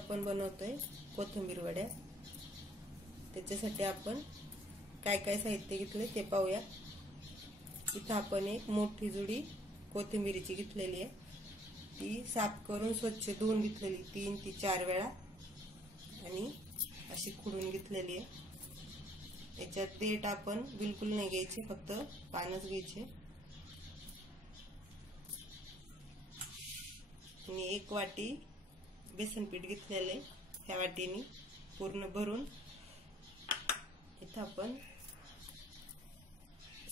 आपण बनवतोय कोथिंबीर वड्या। त्याच्यासाठी आपण काय काय साहित्य घेतले ते पाहूया। इथं आपण एक मोठी जुडी कोथिंबीरीची घेतलेली आहे। ती साफ करून स्वच्छ धुवून घेतलेली 3 ते 4 वेळा आणि अशी खुडून घेतलेली आहे। याच्यात देठ आपण बिलकुल नाही घ्यायचे, फक्त पानच घ्यायचे। आणि 1 वाटी बेसन पीठ घेतलेले, ह्या वाटीने पूर्ण भरून इथं आपण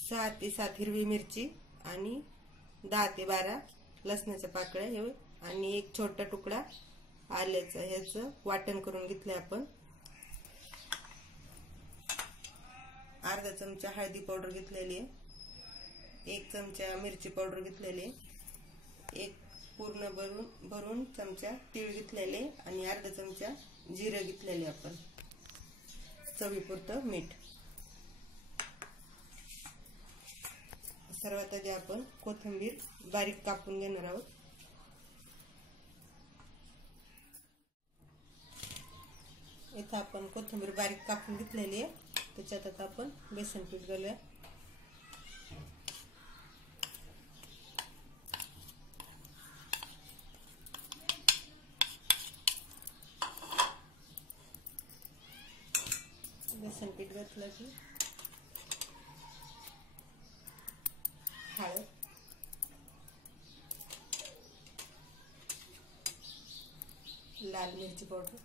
6 ते 7 हिरवी मिरची आणि 10 ते 12 लसणाच्या पाकळ्या हे आणि एक छोटा तुकडा आल्याचं ह्याचं वाटण करून घेतले आपण। अर्धा चमचा हळदी पावडर घेतलेली आहे, 1 चमचा मिरची पावडर घेतलेली आहे, एक पूर्ण भरून चमचा तीळ घेतलेले आणि अर्धा चमचा जिरे घेतलेले आपण। चवीपुरतं मीठ। सर्वात आधी आपण कोथिंबीर बारीक कापून घेणार आहोत। इथं आपण कोथिंबीर बारीक कापून घेतलेली आहे। त्याच्यात आता आपण बेसन पीठ घालूया। बेसन पीठ घातलं की हळद, लाल मिरची पावडर,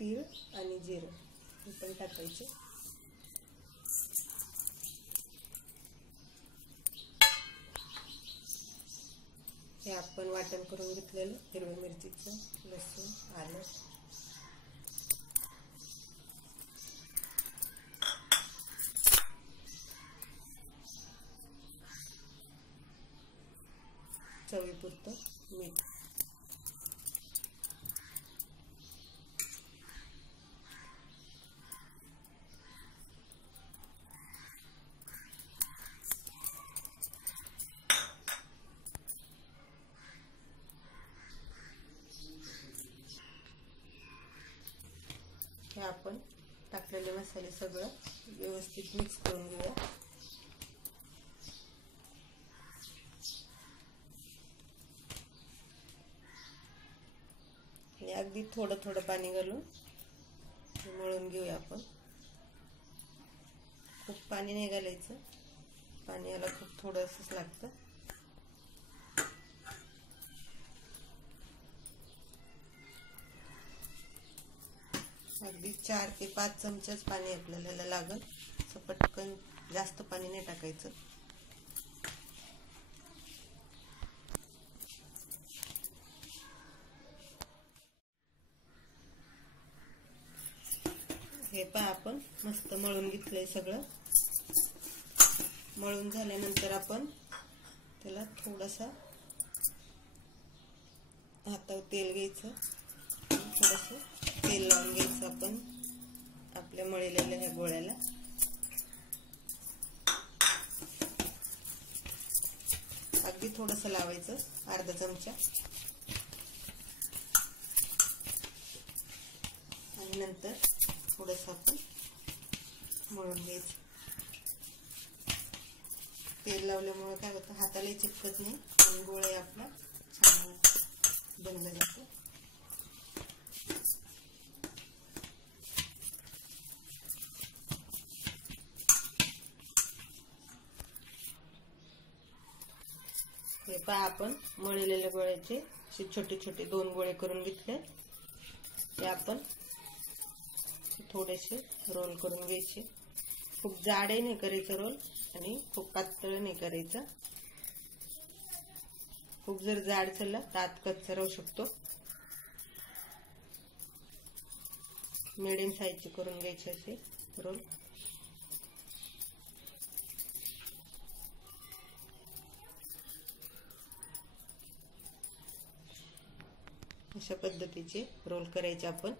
तीळ आणि जिरं हे पण टाकायचे। हे आपण वाटण करून घेतलेलं हिरव्या मिरचीचं, लसूण, आलं, चवीपुरतं मीठ। हे आपण टाकलेले मसाले सगळं व्यवस्थित मिक्स करून घेऊया। आणि अगदी थोडं थोडं पाणी घालून मळून घेऊया आपण। खूप पाणी नाही घालायचं, पाणी याला खूप थोडंसंच लागतं। अगदी 4 ते 5 चमचेच पाणी आपल्याला लागेल, असं पटकन जास्त पाणी नाही टाकायचं। हे पहा आपण मस्त मळून घेतलंय सगळं। मळून झाल्यानंतर आपण त्याला थोडासा हातावर तेल घ्यायचं, थोडंसं तेल लावून घ्यायचं आपण आपल्या मळलेल्या ह्या गोळ्याला। अगदी थोडंसं लावायचं, अर्धा चमचा, आणि नंतर थोडंसं आपण मळून घ्यायचं। तेल लावल्यामुळे काय होतं, हाताला चिपकत नाही आणि गोळा आपला छान बनला जातो। हे पहा आपण मळलेल्या गोळ्याचे असे छोटे छोटे 2 गोळे करून घेतले। ते आपण थोडेसे रोल करून घ्यायचे। खूप जाडही नाही करायचं रोल आणि खूप पातळ नाही करायचं। खूप जर जाड झालं तर आत कच्चा राहू शकतो। मीडियम साईजचे करून घ्यायचे असे रोल। अशा पद्धतीचे रोल करायचे आपण।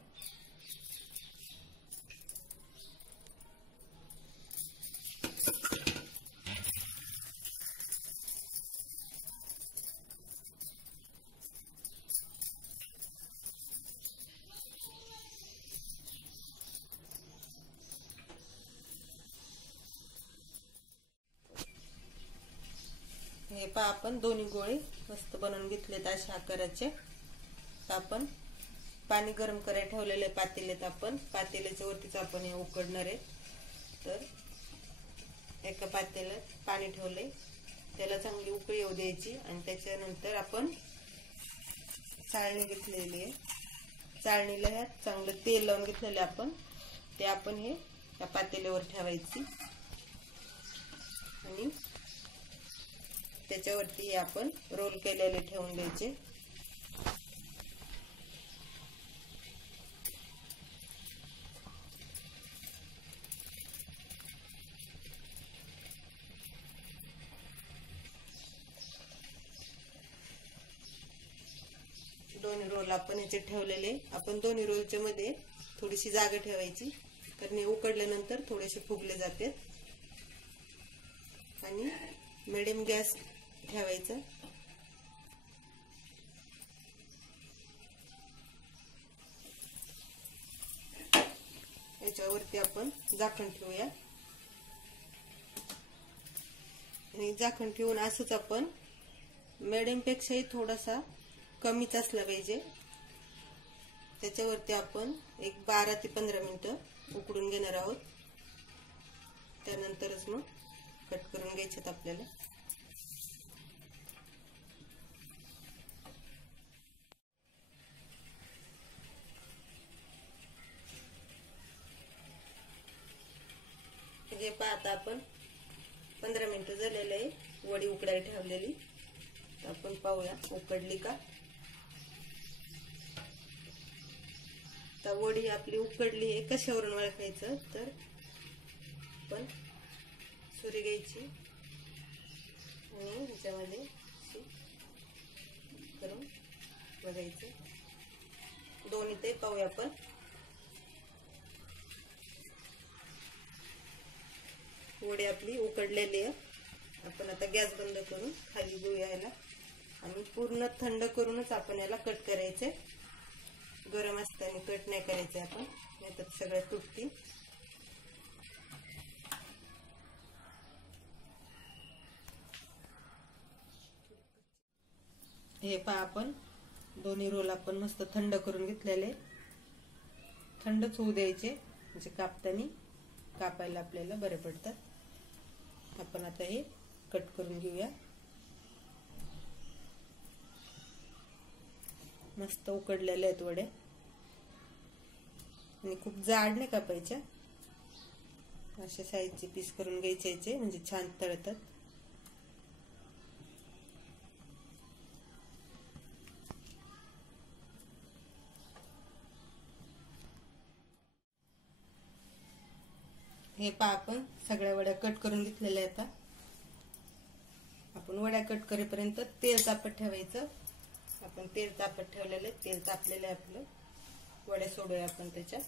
पहा आपण दोन्ही गोळे मस्त बनवून घेतलेत अशा आकाराचे. तर आपण पाणी गरम करायला ठेवलेले पातेल्यात आपण पातेल्याच्या वरतीच आपण हे उकडणार आहे. तर एका पातेल्यात पाणी ठेवले, त्याला चांगली उकळी येऊ द्यायची आणि त्याच्यानंतर आपण चाळणी घेतलेली आहे. चाळणीला ह्यात चांगलं तेल लावून घेतलेलं आपण ते आपण हे त्या पातेल्यावर ठेवायची आणि त्याच्यावरती आपण रोल केलेले ठेवून द्यायचे. दोन्ही रोल आपण याचे ठेवलेले. आपण दोन्ही रोलच्या मध्ये थोडीशी जागा ठेवायची, कारण हे उकडल्यानंतर थोडेसे फुगले जातात. आणि मिडियम गॅस ठेवायचा. याच्यावरती आपण झाकण ठेवूया आणि झाकण ठेवून असंच आपण मिडियम पेक्षाही थोडासा कमीच असला पाहिजे. त्याच्यावरती आपण एक 12 ते 15 मिनिटं उकडून घेणार आहोत. त्यानंतरच मग कट करून घ्यायच्यात आपल्याला. हे पाहता आपण 15 मिनिटं झालेले आहे वडी उकडायला ठेवलेली. आपण पाहूया उकडली का. तर वडी आपली उकडली आहे. कशावरून ओळखायचं तर आपण सुरी घ्यायची आणि ह्याच्यामध्ये करून बघायचं. दोन्ही ते पाहूया आपण. वडी आपली उकडलेली आहे. आपण आता गॅस बंद करून खाली घेऊया याला आणि पूर्ण थंड करूनच आपण याला कट करायचे. गरम असताना कट नाही करायचे आपण, नाहीतर सगळं तुटतील. हे पहा आपण दोन्ही रोल आपण मस्त थंड करून घेतलेले. थंडच होऊ द्यायचे म्हणजे कापायला आपल्याला बरे पडतात. आपण आता हे कट करून घेऊया. मस्त उकडलेले आहेत वड्या आणि खूप जाड नाही कापायच्या. अशा साईजचे पीस करून घ्यायचे म्हणजे छान तळतात. हे पहा आपण सगळ्या वड्या कट करून घेतलेल्या आहेत. आपण वड्या कट करेपर्यंत तेल तापत ठेवायचं. आपण तेल तापत ठेवलेलं, तेल तापलेलं आहे आपलं. वड्या सोडूया आपण त्याच्यात.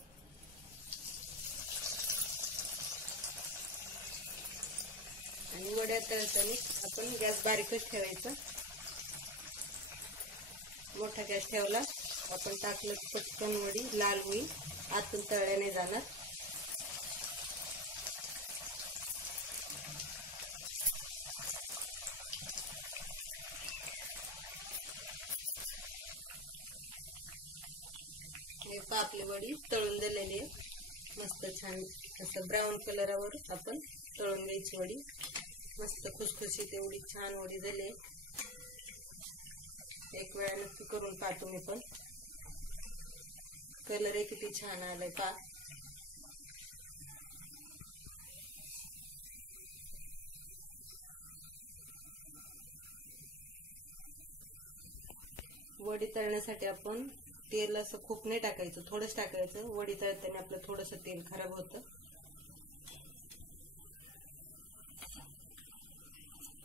आणि वड्या तळताना आपण गॅस बारीकच ठेवायचा. मोठा गॅस ठेवला आपण टाकलं पटकन वडी लाल होईल, आतून तळल्या नाही जाणार. आपली वडी तळून दिलेली आहे. मस्त छान असं ब्राऊन कलरावर आपण तळून घ्यायची वडी. मस्त खुसखुशीत एवढी छान वडी झाली. एक वेळा नक्की करून पहा तुम्ही पण. कलर किती छान आलाय पहा. वडी तळण्यासाठी आपण तेल असं खूप नाही टाकायचं, थोडंच टाकायचं. वडी तळताना आपलं थोडंसं तेल खराब होतं.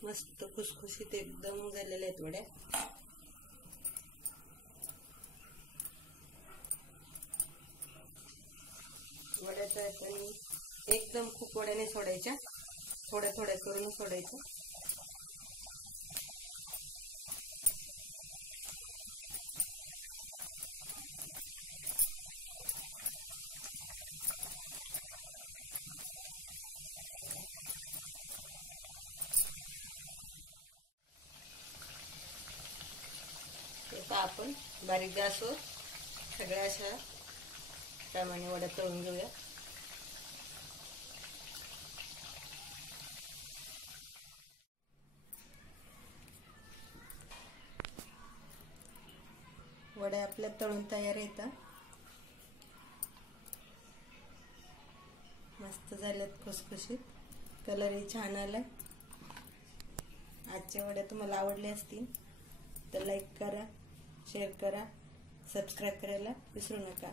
मस्त खुसखुशीत एकदम झालेल्या आहेत वड्या. वड्या तळताना एकदम खूप वड्या नाही सोडायच्या, थोड्या थोड्या करून सोडायचं. आता आपण बारीक गॅसवर सगळ्या अशा प्रमाणे वड्या तळून घेऊया. वड्या आपल्या तळून तयार येतात. मस्त झाल्यात खुसखुशीत. कलरही छान आलाय. आजच्या वड्या तुम्हाला आवडल्या असतील तर लाईक करा, शेअर करा, सबस्क्राईब करायला विसरू नका.